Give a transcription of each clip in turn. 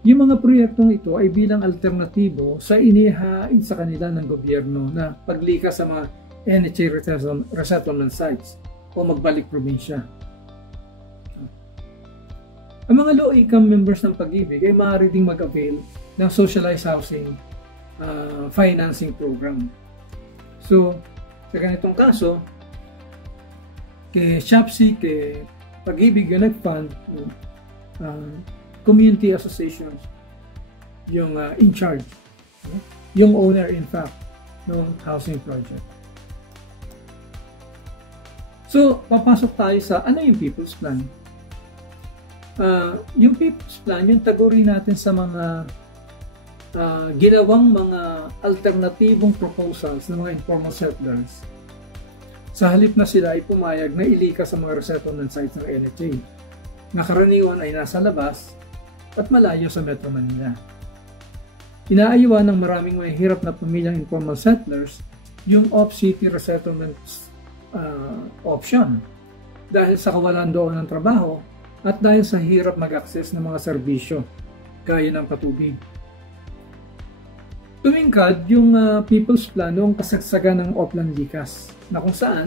Yung mga proyektong ito ay bilang alternatibo sa inihain sa kanila ng gobyerno na paglikas sa mga NHA resettlement sites o magbalik probinsya. Ang mga low-income members ng Pag-ibig ay maaari ding mag-avail ng socialized housing financing program. So, sa ganitong kaso, kay SHAPSI, kay Pag-ibig yung nag-fund, community associations yung in charge, yung owner in fact ng housing project. So, papasok tayo sa ano yung People's Plan. Yung People's Plan, yung taguri natin sa mga ginawang mga alternatibong proposals ng mga informal settlers. Sa halip na sila ay pumayag na ilikas sa mga resettlement sites ng NHA na karaniwan ay nasa labas at malayo sa Metro Manila. Inaayuan ng maraming mahihirap na pamilyang informal settlers yung off-city resettlement option dahil sa kawalan doon ng trabaho at dahil sa hirap mag-access ng mga serbisyo gaya ng patubig. Tumingkad yung People's Plan noong kasagsagan ng Oplan Likas na kung saan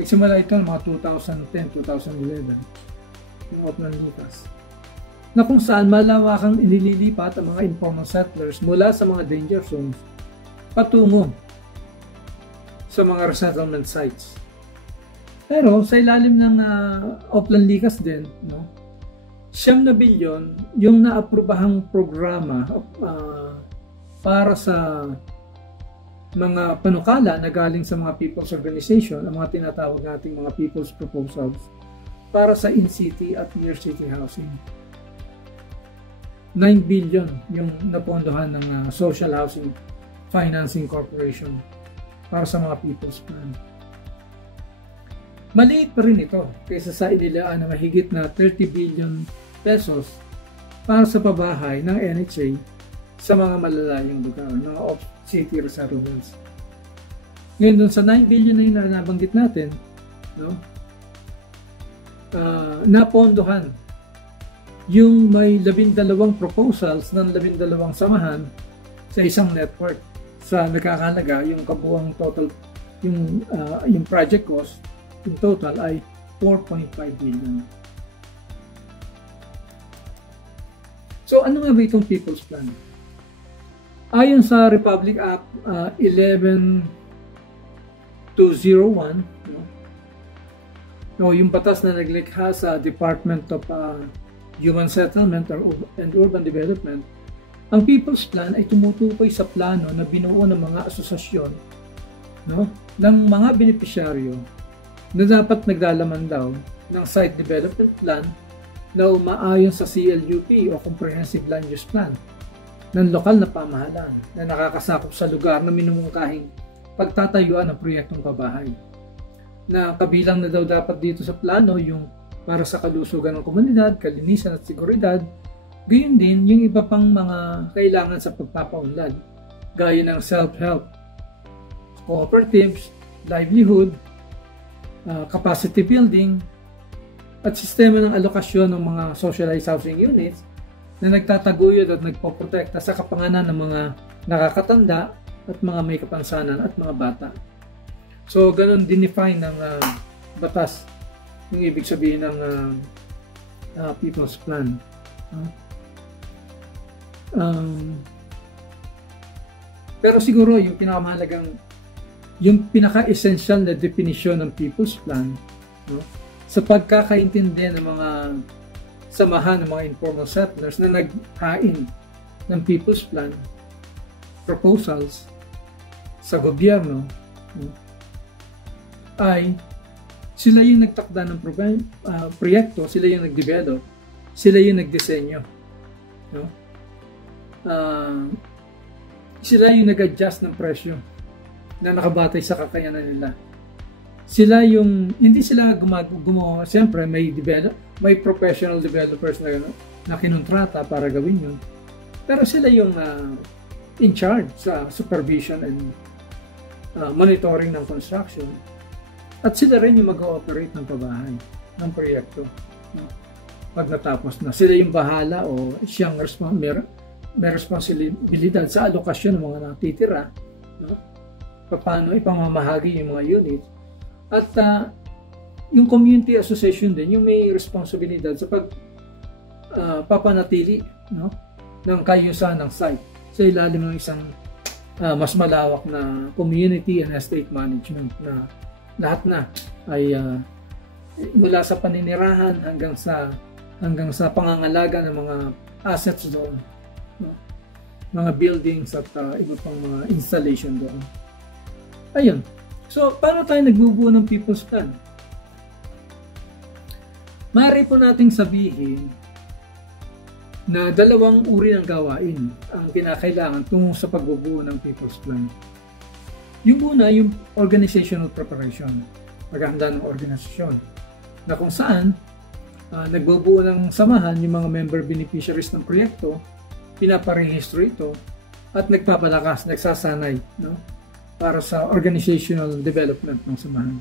nagsimula ito ng mga 2010-2011 yung Oplan Likas, na kung saan malawakang inililipat ang mga informal settlers mula sa mga danger zones patungo sa mga resettlement sites. Pero sa ilalim ng Oplan Likas din, 9 bilyon yung naaprobahang programa para sa mga panukala na galing sa mga people's organization, ang mga tinatawag nating mga people's proposals para sa in-city at near-city housing. 9 billion yung napondohan ng Social Housing Financing Corporation para sa mga People's Plan. Maliit pa rin ito kaysa sa inilaan na mahigit na 30 billion pesos para sa pabahay ng NHA sa mga malalayong lugar, mga off-city resettlements. Ngayon dun sa 9 billion na yun na nabanggit natin, napondohan yung may 12 proposals ng 12 samahan sa isang network sa nakakahalaga yung kabuuang total yung project cost in total ay 4.5 billion. So ano nga ba itong People's Plan? Ayon sa Republic Act 11201, yung batas na naglikha sa Department of Human Settlement and Urban Development, ang People's Plan ay tumutukoy sa plano na binuo ng mga asosasyon ng mga benepisyaryo na dapat naglalaman daw ng Site Development Plan na umaayon sa CLUP o Comprehensive Land Use Plan ng lokal na pamahalaan na nakakasakop sa lugar na minumungkahing pagtatayuan ng proyektong pabahay. Na kabilang na daw dapat dito sa plano yung para sa kalusugan ng komunidad, kalinisan at seguridad, gayon din yung iba pang mga kailangan sa pagpapaunlad, gaya ng self-help, cooperatives, livelihood, capacity building, at sistema ng alokasyon ng mga socialized housing units na nagtataguyod at nagpoprotekta sa kapanganan ng mga nakakatanda at mga may kapansanan at mga bata. So, ganun dinefine ng batas yung ibig sabihin ng People's Plan. Pero siguro yung pinaka-essential na definisyon ng People's Plan sa pagkakaintindi ng mga samahan ng mga informal settlers na naghain ng People's Plan proposals sa gobyerno, ay sila yung nagtakda ng proyekto, sila yung nag-develop, sila yung nagdisenyo. No? Sila yung nag-adjust ng presyo na nakabatay sa kakayanan nila. Sila yung, hindi sila gumawa, siyempre may professional developers na kinontrata para gawin yun. Pero sila yung in charge sa supervision and monitoring ng construction. At sila rin yung mag-ooperate ng pabahay, ng proyekto. No? Pag natapos na, sila yung bahala o siyang may responsibilidad sa alokasyon ng mga natitira. No? Paano ipamamahagi yung mga units. At yung community association din, yung may responsibilidad sa papanatili, no, ng kaayusan ng site sa ilalim ng isang mas malawak na community and estate management na lahat na ay mula sa paninirahan hanggang sa pangangalaga ng mga assets doon, no? Mga buildings at iba pang mga installation doon. Ayun. So, paano tayo nagbubuo ng People's Plan? Maaari po nating sabihin na dalawang uri ng gawain ang kinakailangan tungo sa pagbubuo ng People's Plan. Yung una, yung organizational preparation, paghahanda ng organisasyon, na kung saan nagbubuo ng samahan yung mga member beneficiaries ng proyekto, pinaparehistro ito, at nagpapalakas, nagsasanay, no, para sa organizational development ng samahan.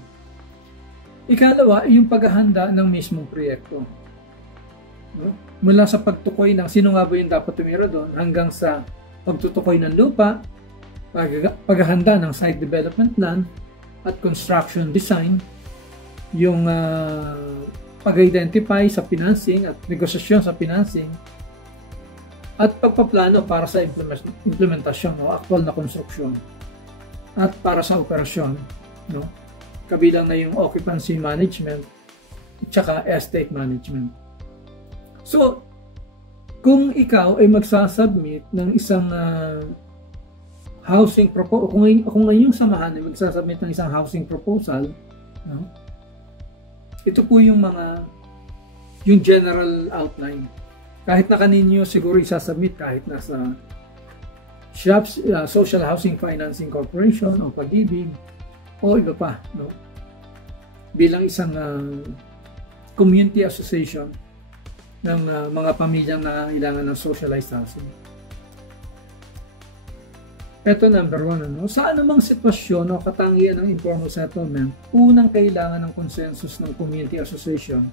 Ikalawa, yung paghahanda ng mismong proyekto. No? Mula sa pagtukoy ng sino nga ba yung dapat tumira doon hanggang sa pagtutukoy ng lupa, paghahanda ng site development plan at construction design, yung pag-identify sa financing at negosasyon sa financing, at pagpaplano para sa implementasyon o actual na construction, at para sa operasyon, no? Kabilang na yung occupancy management at saka estate management. So, kung ikaw ay magsasubmit ng isang housing proposal, kung ngayong samahan ay magsasubmit ng isang housing proposal, no? Ito po yung yung general outline. Kahit na kaninyo siguro isasubmit, kahit nasa SHOPS, Social Housing Financing Corporation o Pag-ibig o iba pa, no? Bilang isang community association ng mga pamilyang nangangailangan ng socialized housing. Ito number one, ano? Sa anumang sitwasyon o katangian ng informal settlement, unang kailangan ng consensus ng community association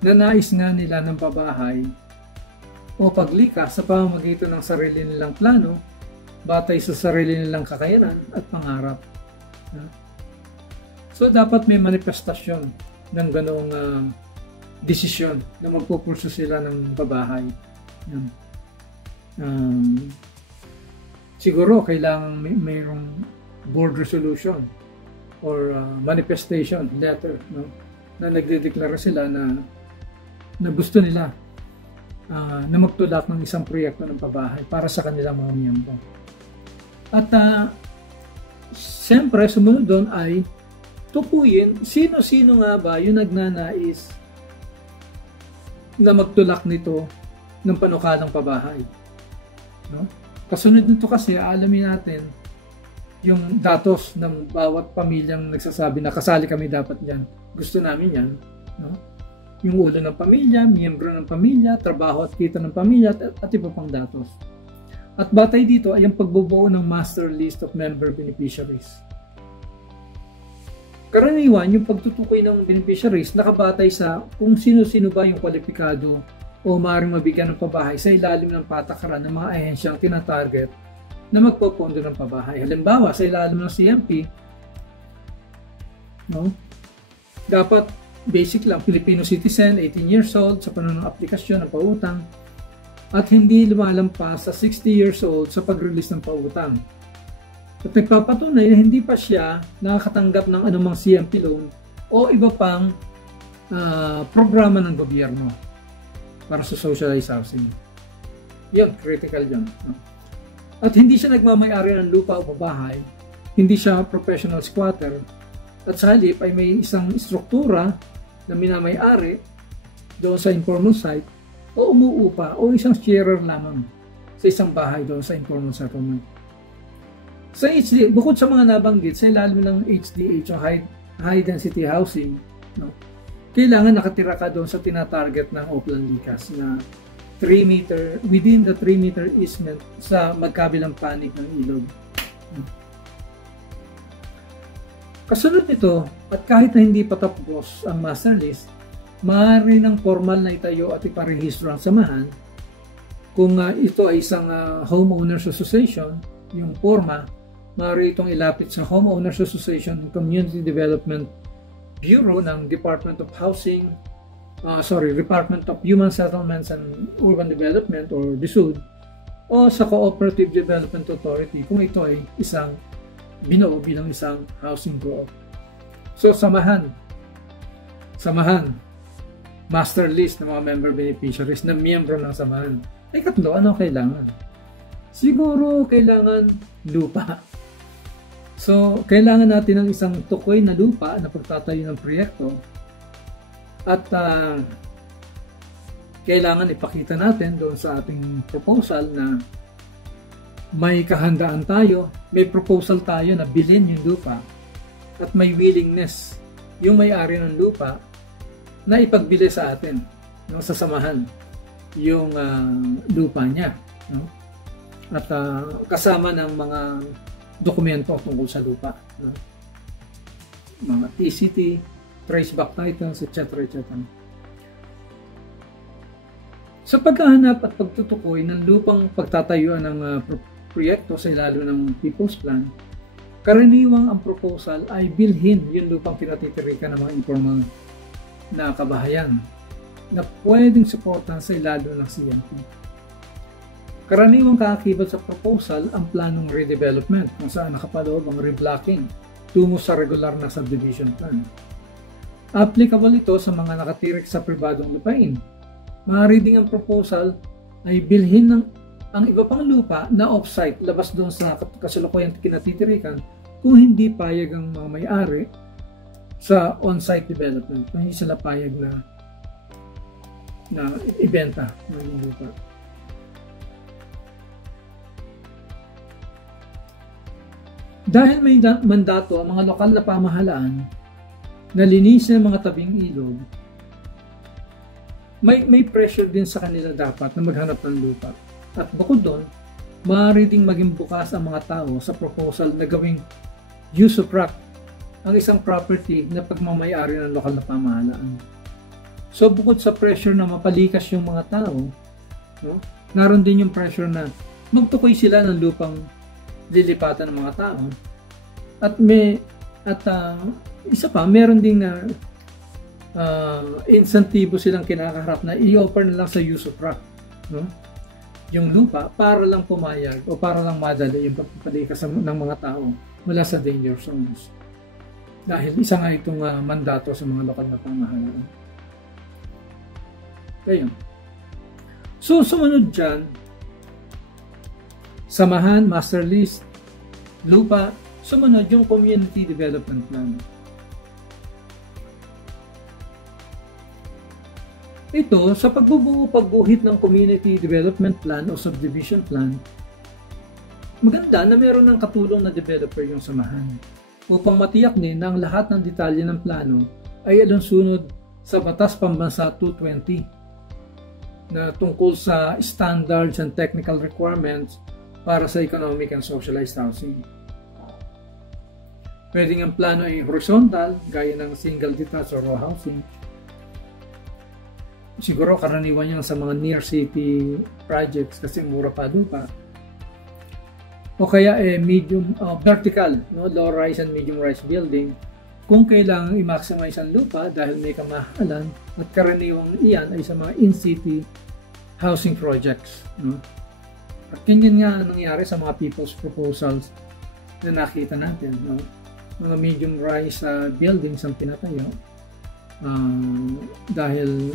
na nais nga nila ng pabahay o paglikas sa pamamagitan ng sarili nilang plano batay sa sarili nilang kakayanan at pangarap. So, dapat may manifestasyon ng ganong desisyon na magpupulso sila ng pabahay. Siguro, kailangan mayroong board resolution or manifestation letter, no? Na nagdedeklara sila na gusto nila na magtulak ng isang proyekto ng pabahay para sa kanilang mga miyembro. At siyempre, sumunod doon ay tukuyin sino-sino nga ba yung nagnanais na magtulak nito ng panukalang pabahay. No? Kasunod nito kasi, alamin natin yung datos ng bawat pamilyang nagsasabi na kasali kami dapat yan. Gusto namin yan. No? Yung ulo ng pamilya, miyembro ng pamilya, trabaho at kita ng pamilya at iba pang datos. At batay dito ay ang pagbubuo ng master list of member beneficiaries. Karaniwan, yung pagtutukoy ng beneficiaries nakabatay sa kung sino-sino ba yung kwalipikado o maaaring mabigyan ng pabahay sa ilalim ng patakaran ng mga ahensyang tinatarget na magpopondo ng pabahay. Halimbawa, sa ilalim ng CMP, no, dapat basic lang, Filipino citizen, 18 years old, sa panahon ng aplikasyon ng pautang, at hindi lumalampas sa 60 years old sa pag-release ng pautang. At nagpapatunay na hindi pa siya nakakatanggap ng anumang CMP loan o iba pang programa ng gobyerno para sa socialized housing. Yun, critical yun. No? At hindi siya nagmamay-ari ng lupa o bahay, hindi siya professional squatter, at sa halip ay may isang struktura na minamay-ari doon sa informal site o umuupa o isang sharer lamang sa isang bahay doon sa informal settlement. Sa HD, bukod sa mga nabanggit sa ilalim ng HDH o high density housing, no, kailangan nakatira ka doon sa tinatarget ng Oplan Likas na 3 meter, within the 3 meter easement sa magkabilang panig ng ilog. Kasunod nito, at kahit na hindi pa tapos ang master list, maaari ng formal na itayo at iparehistro ang samahan. Kung ito ay isang homeowners association, yung forma, maaari itong ilapit sa Homeowners Association and Community Development Bureau ng Department of Housing, Department of Human Settlements and Urban Development or DSUD, o sa Cooperative Development Authority kung ito ay isang binuo bilang isang housing co-op. So samahan, master list ng mga member beneficiaries na miyembro ng samahan. Ay katlo, ano kailangan? Siguro kailangan lupa. So kailangan natin ng isang tukoy na lupa na pagtatayo ng proyekto. At kailangan ipakita natin doon sa ating proposal na may kahandaan tayo, may proposal tayo na bilhin yung lupa at may willingness yung may-ari ng lupa na ipagbili sa atin, no, sa samahan yung lupa niya, no? At kasama ng mga dokumento tungkol sa lupa, no? Mga TCT, traceback titles, etc. Sa paghahanap at pagtutukoy ng lupang pagtatayuan ng proyekto sa ilalim ng People's Plan, karaniwang ang proposal ay bilhin yung lupang pinatitirikan ng mga informal na kabahayan na pwedeng suportahan sa ilalim ng CMP. Karaniwang kaakibat sa proposal ang planong redevelopment kung saan nakapaloob ang reblocking tungo sa regular na subdivision plan. Applicable ito sa mga nakatirik sa pribadong lupain. Maaari ding ang proposal ay bilhin ang iba pang lupa na off-site labas doon sa kasalukuyang kinatitirikan kung hindi payag ang mga may-ari sa on-site development. Kung hindi sila payag na ibenta ng lupa. Dahil may mandato ang mga lokal na pamahalaan na linisin ang mga tabing ilog, may pressure din sa kanila dapat na maghanap ng lupa. At bukod doon, maaari ding maging bukas ang mga tao sa proposal na gawing usufruct ang isang property na pagmamay-ari ng lokal na pamahalaan. So bukod sa pressure na mapalikas yung mga tao, no, naroon din yung pressure na magtukoy sila ng lupang lilipatan ng mga tao. At isa pa, meron ding insentibo silang kinakaharap na i-offer na lang sa usufruct, no, yung lupa para lang pumayag o para lang madali yung pagpapalikas ng mga tao mula sa danger zones. Dahil isa nga itong mandato sa mga lokal na pamahalaan. Kaya, so sumunod dyan, samahan, master list, lupa, sumunod yung community development plan. Ito, sa pagguhit ng community development plan o subdivision plan, maganda na meron ng katulong na developer yung samahan upang matiyak din na ang lahat ng detalye ng plano ay alinsunod sa Batas Pambansa 220 na tungkol sa standards and technical requirements para sa economic and socialized housing. Pwedeng ang plano ay horizontal, gaya ng single detached or row housing. Siguro karaniwan yan sa mga near city projects kasi mura pa lupa. O kaya medium vertical, no, low rise and medium rise building kung kailangang i-maximize ang lupa dahil may kamahalan, at karaniwang iyan ay sa mga in-city housing projects, no? At ganyan nga nangyari sa mga people's proposals na nakita natin, no? Mga medium rise buildings ang pinatayo dahil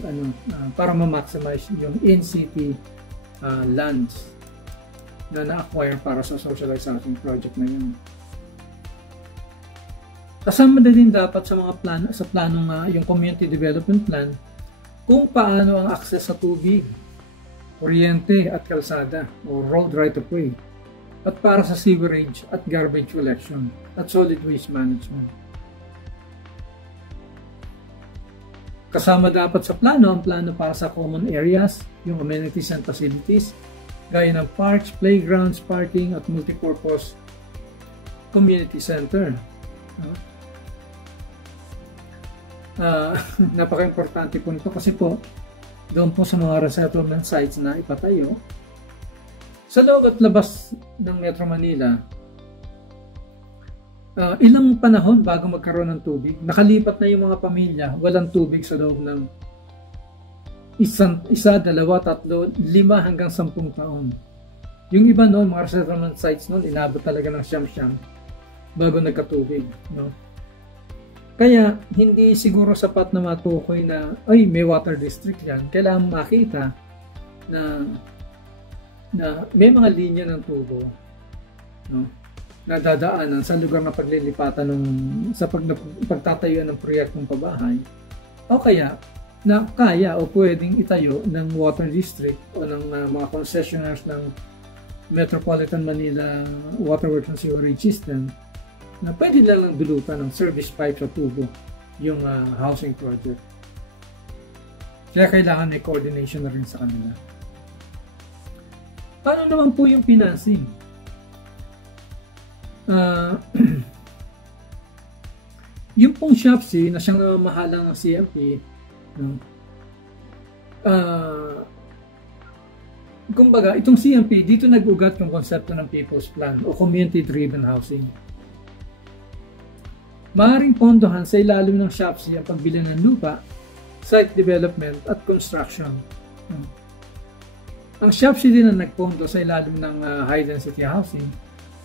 para ma-maximize yung in-city lands na na-acquire para sa socialized housing project na yun. Kasama na din dapat sa mga planong yung community development plan kung paano ang access sa tubig, kuryente at kalsada o road right of way, at para sa sewerage at garbage collection at solid waste management. Kasama dapat sa plano ang plano para sa common areas, yung amenities and facilities, gaya ng parks, playgrounds, parking at multipurpose community center. Napaka-importante po nito kasi po doon po sa mga resettlement sites na ipatayo sa loob at labas ng Metro Manila, ilang panahon bago magkaroon ng tubig. Nakalipat na yung mga pamilya walang tubig sa loob ng isa, dalawa, tatlo, 5 hanggang 10 taon. Yung iba noon, mga resettlement sites noon, inabot talaga ng siyam-siyam bago nagkatubig, no? Kaya hindi siguro sapat na matukoy na ay may water district yan. Kailangan makita na may mga linya ng tubo, no, na dadaanan sa lugar na paglilipatan sa pagtatayuan ng proyektong pabahay, o kaya na kaya o pwedeng itayo ng water district o ng mga concessionaires ng Metropolitan Manila Water Works and Sewerage System na pwede lang dulutan ng service pipe sa tubo yung housing project. Kaya kailangan may coordination na rin sa kanila. Paano naman po yung financing? Yung pong SHOPC na siyang namamahala ng CMP, no? Kumbaga, itong CMP, dito nag-ugat yung konsepto ng People's Plan o Community-Driven Housing. Maaaring pondohan sa ilalim ng SHOPC ang pagbili ng lupa, site development at construction. Ang SHOPC din ang nagpondo sa ilalim ng high-density housing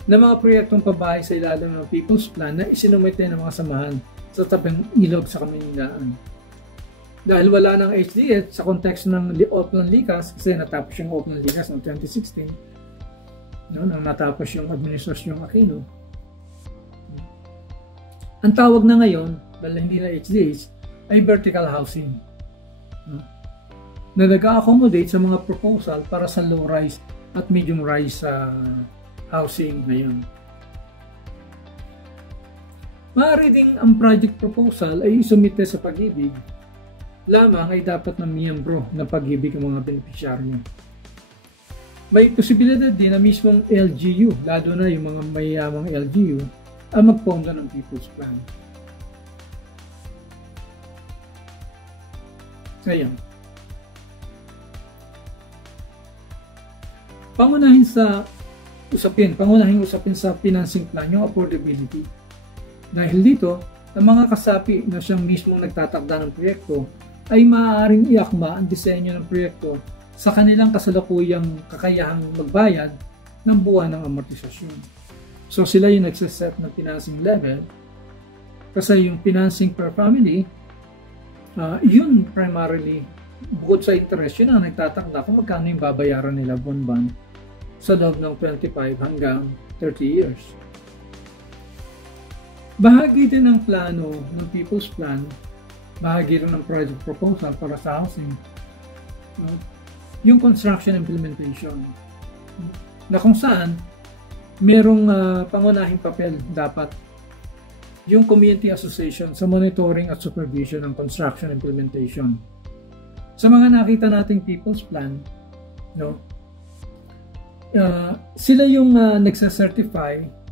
na mga proyektong pabahay sa ilalim ng People's Plan na isinumite ng mga samahan sa tabing ilog sa Kamaynilaan. Dahil wala ng HDH sa konteksto ng Oplan Likas, kasi natapos yung Oplan Likas noong 2016, no, nang natapos yung administrasyong Aquino. Ang tawag na ngayon, dahil hindi na HDH, ay vertical housing, no, na nag-accommodate sa mga proposal para sa low-rise at medium-rise housing ngayon. Maaari ding ang project proposal ay isumite sa Pag-ibig, lamang ay dapat na miyembro ng Pag-ibig ang mga benepisyaryo. May posibilidad din na mismong LGU, lalo na yung mga mayamang LGU, ang magpondo ng People's Plan. So, yan. Pangunahing usapin sa financing plan yung affordability. Dahil dito, ang mga kasapi na siyang mismong nagtatakda ng proyekto ay maaaring iakma ang disenyo ng proyekto sa kanilang kasalukuyang kakayahang magbayad ng buwan ng amortisasyon. So sila yung nagsaset ng financing level kasi yung financing per family, yun primarily, bukod sa interest, yun ang nagtatakda kung magkano yung babayaran nila buwan-buwan sa loob ng 25 hanggang 30 years. Bahagi din ng plano ng People's Plan, bahagi rin ng project proposal para sa housing, no? Yung construction implementation, na kung saan merong pangunahing papel dapat yung community association sa monitoring at supervision ng construction implementation. Sa mga nakita nating People's Plan, no, sila yung nagsacertify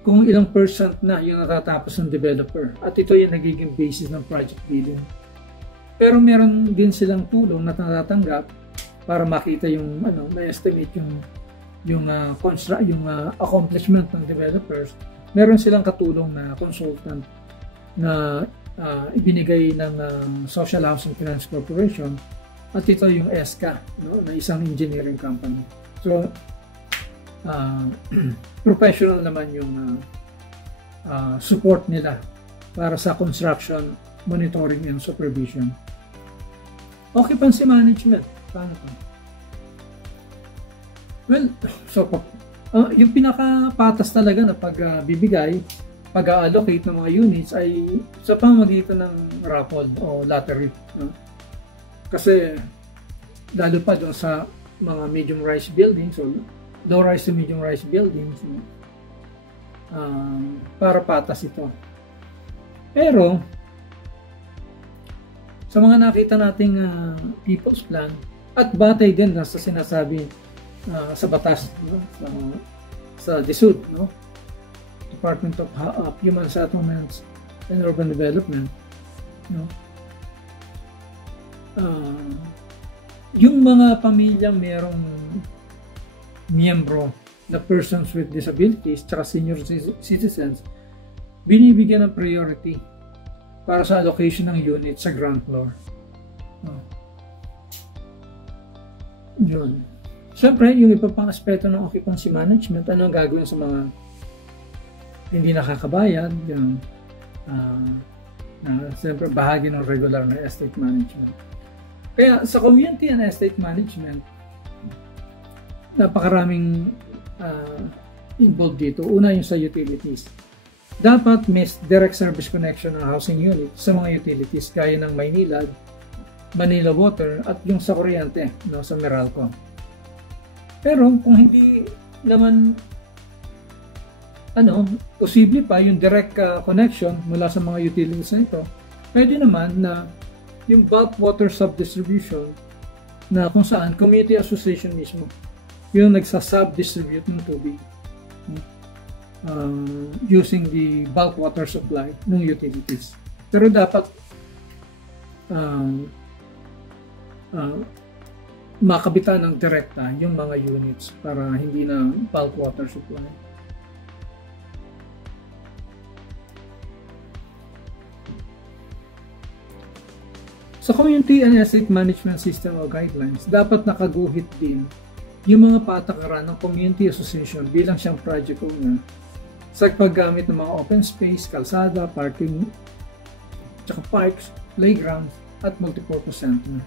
kung ilang % na yung natatapos ng developer, at ito yung nagiging basis ng project bidding. Pero meron din silang tulong na natatanggap para makita yung na-estimate yung accomplishment ng developers. Meron silang katulong na consultant na ibinigay ng Social Housing Finance Corporation, at ito yung ESCA, no, na isang engineering company. So professional naman yung support nila para sa construction monitoring and supervision. Occupancy management, paano to? Well, so yung pinakapatas talaga na pagbibigay, pag-allocate ng mga units ay sa pamamagitan ng raffle o lottery. No? Kasi lalo pa doon sa mga medium rise buildings o low rise to medium rise buildings, no? Para patas ito. Pero sa mga nakita nating people's plan at batay din sa sinasabi sa batas, no? sa DSUD, no? Department of Human Settlements and Urban Development, no? Yung mga pamilyang merong miyembro na persons with disabilities tsaka senior citizens, binibigyan ng priority para sa allocation ng unit sa ground floor. Yun. Siyempre, yung iba pang aspeto ng occupancy management, ano ang gagawin sa mga hindi nakakabayad, yung siyempre bahagi ng regular na estate management. Kaya sa community and estate management, napakaraming involved dito. Una yung sa utilities. Dapat may direct service connection ng housing unit sa mga utilities gaya ng Maynilad, Manila Water at yung sa kuryente, no, sa Meralco. Pero kung hindi naman posible pa yung direct connection mula sa mga utilities na ito, pwede naman na yung bulk water sub-distribution na kung saan community association mismo yung nagsa-sub-distribute ng tubig using the bulk water supply ng utilities. Pero dapat makabitan ng direkta yung mga units para hindi na bulk water supply. Sa community and estate management system o guidelines, dapat nakaguhit din yung mga patakaran ng community association bilang siyang project owner sa paggamit ng mga open space, kalsada, parking, tsaka parks, playgrounds, at multipurpose center.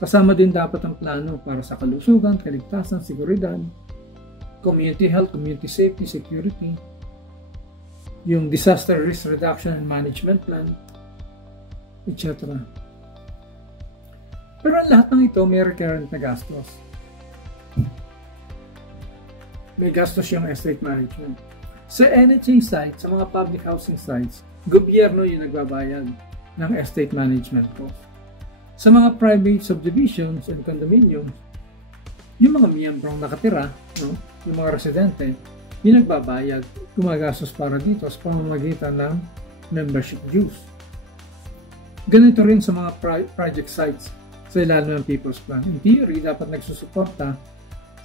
Kasama din dapat ang plano para sa kalusugan, kaligtasan, seguridad, community health, community safety, security, yung disaster risk reduction and management plan, etc. Pero ang lahat ng ito may recurrent na gastos. May gastos yung estate management. Sa NHA sites, sa mga public housing sites, gobyerno yung nagbabayad ng estate management cost. Sa mga private subdivisions and condominiums, yung mga miyembrong nakatira, no, yung mga residente, yung nagbabayad, gumagastos para dito sa pamamagitan ng membership dues. Ganito rin sa mga project sites sa ilalim ng People's Plan. In theory, dapat nagsusuporta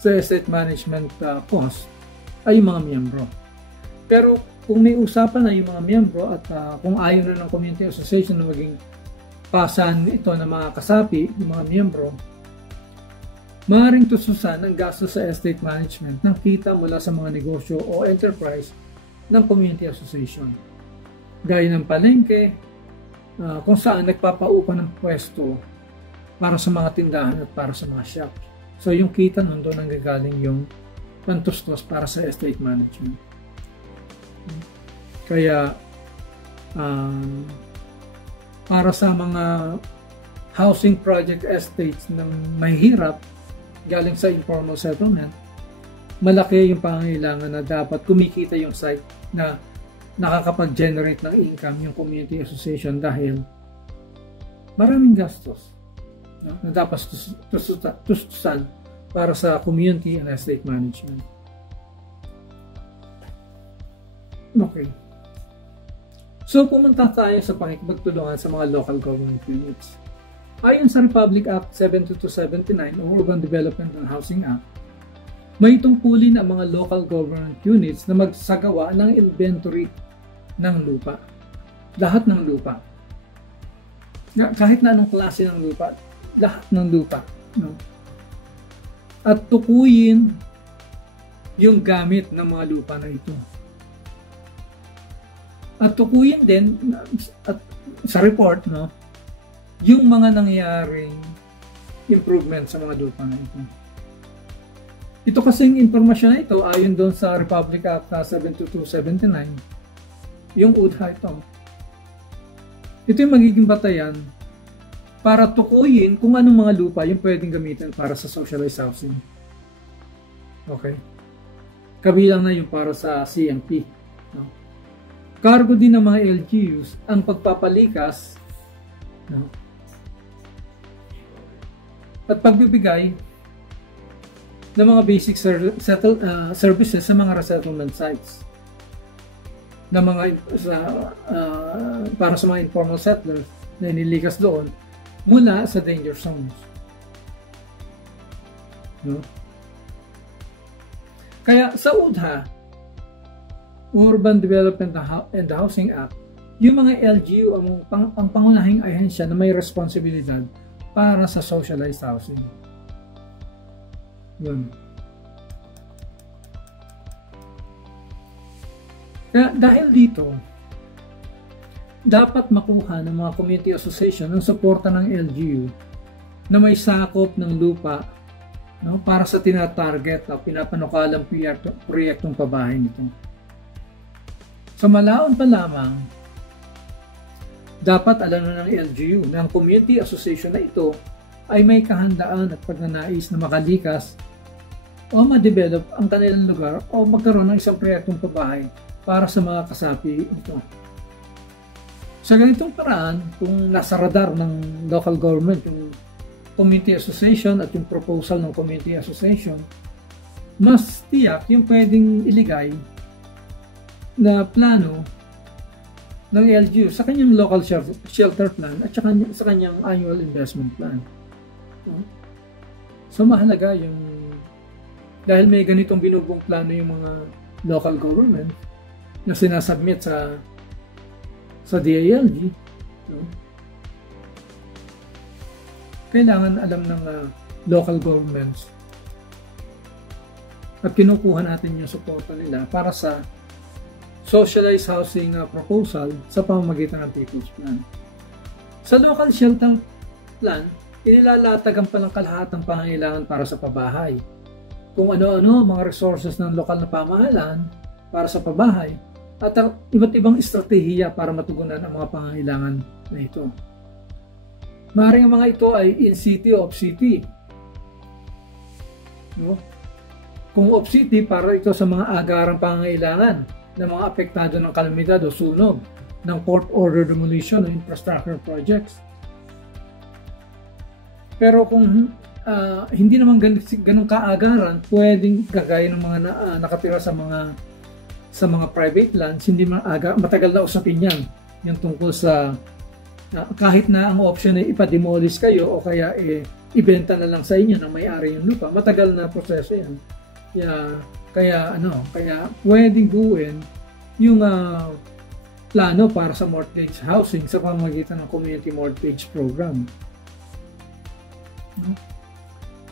sa estate management cost ay yung mga miyembro. Pero kung may usapan na yung mga miyembro at kung ayaw na ng community association na maging pasan ito ng mga kasapi, yung mga miyembro, maaaring tususan ang gastos sa estate management ng kita mula sa mga negosyo o enterprise ng community association. Gaya ng palengke, kung saan nagpapaupa ng pwesto para sa mga tindahan at para sa mga shop. So yung kita nun doon ang gagaling yung pantustos para sa estate management. Kaya para sa mga housing project estates na mahihirap galing sa informal settlement, malaki yung pangangailangan na dapat kumikita yung site na nakakapag-generate ng income yung community association dahil maraming gastos, no, na dapat tustusan para sa community and estate management. Okay. So, pumunta tayo sa pakikipagtulungan sa mga local government units. Ayon sa Republic Act 7279 o Urban Development and Housing Act, may tungkulin ang mga local government units na magsagawa ng inventory ng lupa. Lahat ng lupa. Kahit na anong klase ng lupa, lahat ng lupa. No? At tukuyin yung gamit ng mga lupa na ito. At tukuyin din at sa report, no, yung mga nangyaring improvement sa mga lupa na ito. Ito kasing impormasyon na ito ayon doon sa Republic Act 72279, yung UDHA ito. Ito yung magiging batayan para tukuyin kung anong mga lupa yung pwedeng gamitin para sa socialized housing. Okay? Kabilang na yung para sa CMP. No? Cargo din ng mga LGUs ang pagpapalikas, no? At pagbibigay ng mga basic services sa mga resettlement sites na para sa mga informal settlers na inilikas doon mula sa danger zones. No? Kaya sa UDHA, Urban Development and Housing Act, yung mga LGU ang pangunahing ahensya na may responsibilidad para sa socialized housing. Yun. Kaya dahil dito, dapat makuha ng mga community association ng suporta ng LGU na may sakop ng lupa, no, para sa tinatarget na pinapanukalang proyektong pabahay nito. Sa malaon pa lamang, dapat alam na ng LGU na ang community association na ito ay may kahandaan at pagnanais na makalikas o ma-develop ang kanilang lugar o magkaroon ng isang proyektong pabahay para sa mga kasapi ito. Sa ganitong paraan, kung nasa radar ng local government yung community association at yung proposal ng community association, mas tiyak yung pwedeng iligay na plano ng LGU sa kanyang local shelter plan at sa kanyang annual investment plan. So mahalaga yung dahil may ganitong binubong plano yung mga local government na sinasubmit sa DILG, no? Kailangan alam ng local governments at kinukuha natin yung suporta nila para sa socialized housing proposal sa pamamagitan ng People's Plan. Sa local shelter plan, inilalatag ang palang kalahatang pangangailangan para sa pabahay. Kung ano-ano mga resources ng lokal na pamahalaan para sa pabahay at ang iba't ibang estratehiya para matugunan ang mga pangangailangan na ito. Maaaring ang mga ito ay in-city o off-city. No? Kung off-city, para ito sa mga agarang pangangailangan ng mga apektado ng kalamidad o sunog, ng court order demolition o infrastructure projects. Pero kung hindi naman ganun kaagaran, pwedeng gagaya ng mga nakatira sa mga private lands, hindi matagal na usapin yan. Yung tungkol sa kahit na ang option ay ipa-demolish kayo o kaya ibenta na lang sa inyo ng may-ari yung lupa, matagal na proseso yan. Kaya pwedeng buuin yung plano para sa mortgage housing sa pamamagitan ng community mortgage program. No?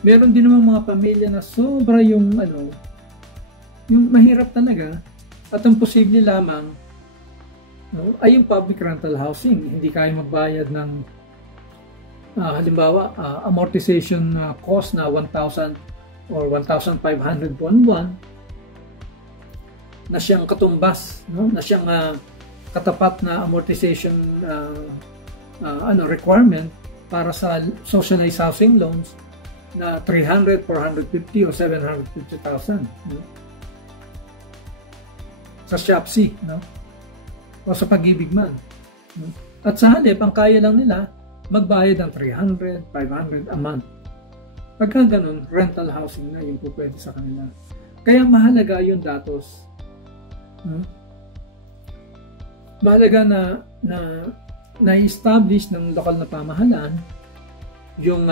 Meron din naman mga pamilya na sobra yung mahirap talaga at ang posible lamang, no, ay yung public rental housing. Hindi kaya magbayad ng halimbawa amortization cost na 1,000 or 1,500 buwan-buwan na siyang katumbas, no, na siyang katapat na amortization requirement para sa socialized housing loans na 300, 450 o 750,000, no? Sa SHOPC, no? O sa Pag-ibig man, no? At sa halip, ang kaya lang nila magbayad ng 300, 500 a month. Pagka ganun, rental housing na yung pwede sa kanila. Kaya mahalaga yung datos, no? Mahalaga na i-establish ng lokal na pamahalaan yung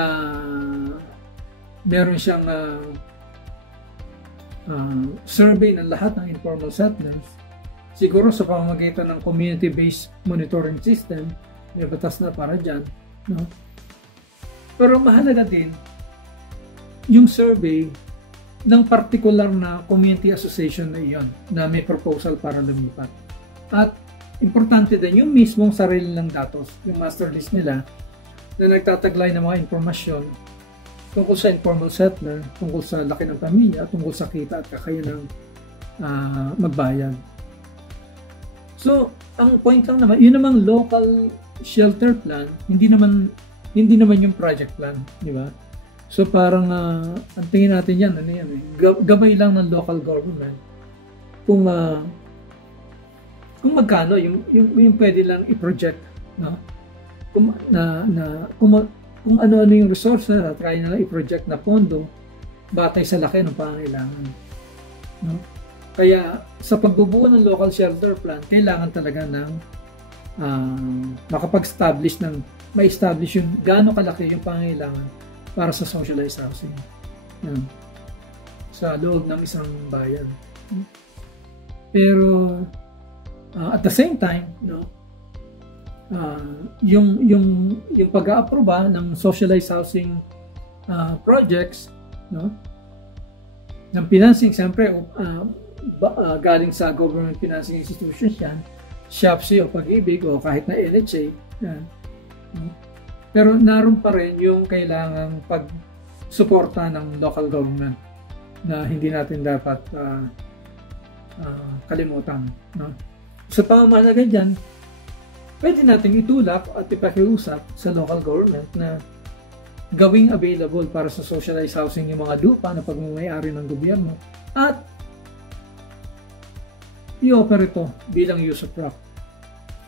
meron siyang survey ng lahat ng informal settlers, siguro sa pamamagitan ng community-based monitoring system. May batas na para dyan, no? Pero mahalaga din yung survey ng particular na community association na iyon na may proposal para lumipat. At importante din yung mismong sarili ng datos, yung master list nila na nagtataglay ng mga informasyon tungkol sa informal settler, tungkol sa laki ng pamilya, tungkol sa kita at kakayanang magbayad. So, ang point lang naman, yun namang local shelter plan, hindi naman yung project plan, di ba? So parang ang tingin natin yan, ano yan gabay lang ng local government kung magkano yung pwede lang i-project, no? Kung ano-ano yung resource na try na lang i-project na pondo batay sa laki ng pangangailangan, no? Kaya sa pagbubuo ng local shelter plan, kailangan talaga ng makapag-establish ma-establish yung gaano kalaki yung pangangailangan para sa socialized housing, yan, sa loob ng isang bayan. Pero at the same time, no, yung pag-aaproba ng socialized housing projects, no, ng financing, siyempre galing sa government financing institutions yan, SHAPSI o Pag-ibig o kahit na NHA, yan. Pero naroon pa rin yung kailangang pag-suporta ng local government na hindi natin dapat kalimutan, no? Sa pamamahalaga dyan, pwede natin itulak at ipakiusap sa local government na gawing available para sa socialized housing yung mga lupa na pagmamayari ng gobyerno at i-offer ito bilang use of rock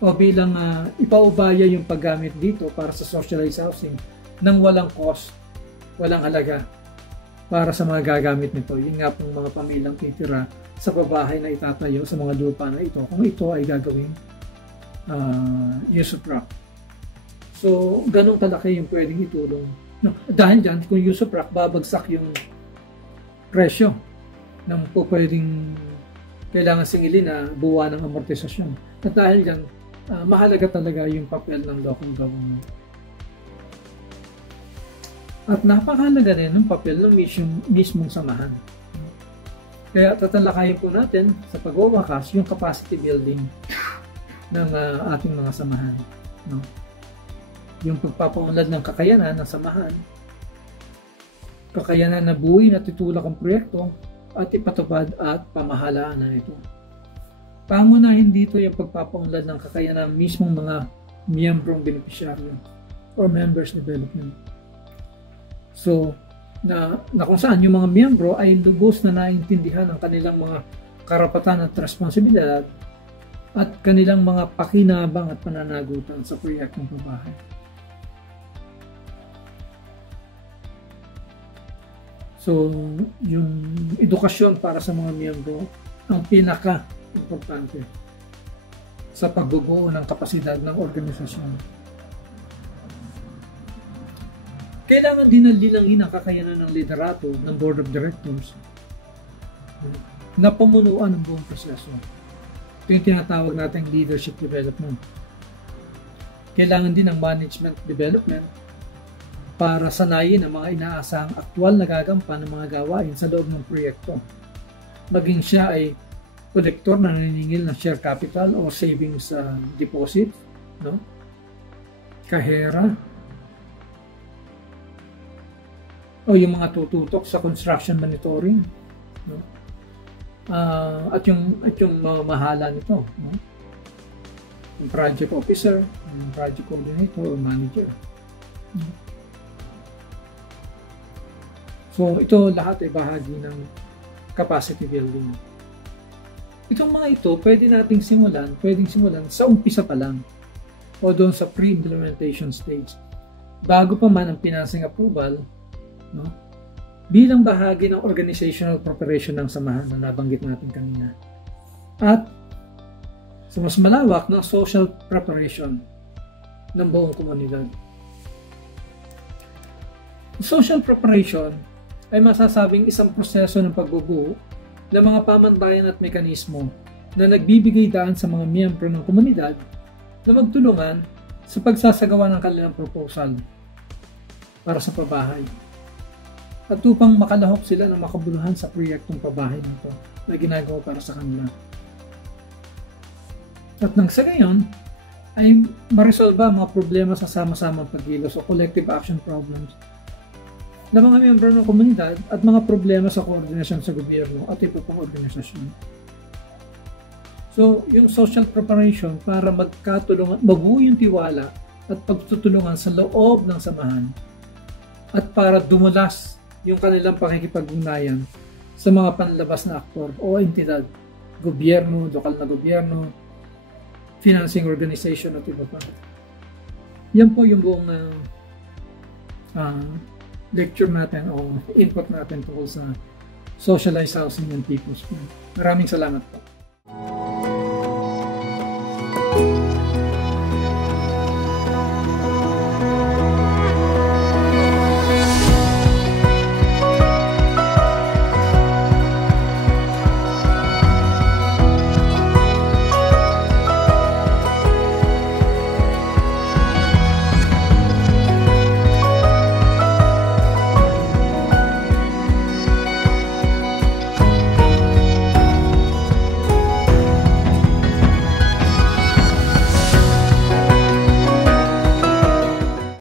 o bilang ipaubaya yung paggamit dito para sa socialized housing nang walang cost, walang halaga para sa mga gagamit nito. Yun nga pong mga pamilyang titira sa pabahay na itatayo sa mga lupa na ito kung ito ay gagawing use of rock. So, ganun kalaki yung pwedeng itulong. No, dahil dyan, kung use of rock, babagsak yung presyo ng po pwedeng kailangan singilin na buwa ng amortisasyon. At dahil dyan, mahalaga talaga yung papel ng local government. At napakahalaga rin ng papel ng mismong samahan. Kaya tatalakayin po natin sa pagwawakas yung capacity building ng ating mga samahan. No? Yung pagpapaunlad ng kakayanan ng samahan, kakayanan na buuin at itulak ang proyekto at ipatupad at pamahalaan na ito. Pangunahin dito yung pagpapaunlad ng kakayanan ng mismong mga miyembrong beneficiaryo or members development. So, na kung saan yung mga miyembro ay lubos na naintindihan ang kanilang mga karapatan at responsibilidad at kanilang mga pakinabang at pananagutan sa proyektong pabahay. So, yung edukasyon para sa mga miyembro ang pinaka-importante sa pagbubuo ng kapasidad ng organisasyon. Kailangan din nalilangin ang kakayanan ng liderato ng Board of Directors na pamunuan ng buong proseso. Ito yung tinatawag natin leadership development. Kailangan din ng management development para sanayin ang mga inaasahang aktwal na gagampan ng mga gawain sa loob ng proyekto. Maging siya ay kolektor na naniningil ng share capital o savings deposit, no? Kahera, o yung mga tututok sa construction monitoring, no? At yung mahala nito, no? Yung project officer, yung project coordinator o manager, no? So, ito lahat ay bahagi ng capacity building. Itong mga ito, pwedeng simulan sa umpisa pa lang o doon sa pre-implementation stage. Bago pa man ang financing approval, no? Bilang bahagi ng organizational preparation ng samahan na nabanggit natin kanina. At sa mas malawak ng social preparation ng buong komunidad. Social preparation ay masasabing isang proseso ng pagbubuo ng mga pamantayan at mekanismo na nagbibigay daan sa mga miyembro ng komunidad na magtulungan sa pagsasagawa ng kanilang proposal para sa pabahay. At upang makalahok sila ng makabuluhan sa proyektong pabahay nito na ginagawa para sa kanila. At nang sa gayon, ay maresolba ang mga problema sa sama-samang pagkilos o collective action problems ng mga miyembro ng komunidad at mga problema sa koordinasyon sa gobyerno at iba pang organisasyon. So, yung social preparation para mabuo yung tiwala at pagtutulungan sa loob ng samahan at para dumulas yung kanilang pakikipag-ugnayan sa mga panlabas na aktor o entidad, gobyerno, lokal na gobyerno, financing organization at iba pa. Yan po yung buong lecture natin o input natin tungkol sa socialized housing and people's plan. Maraming salamat po.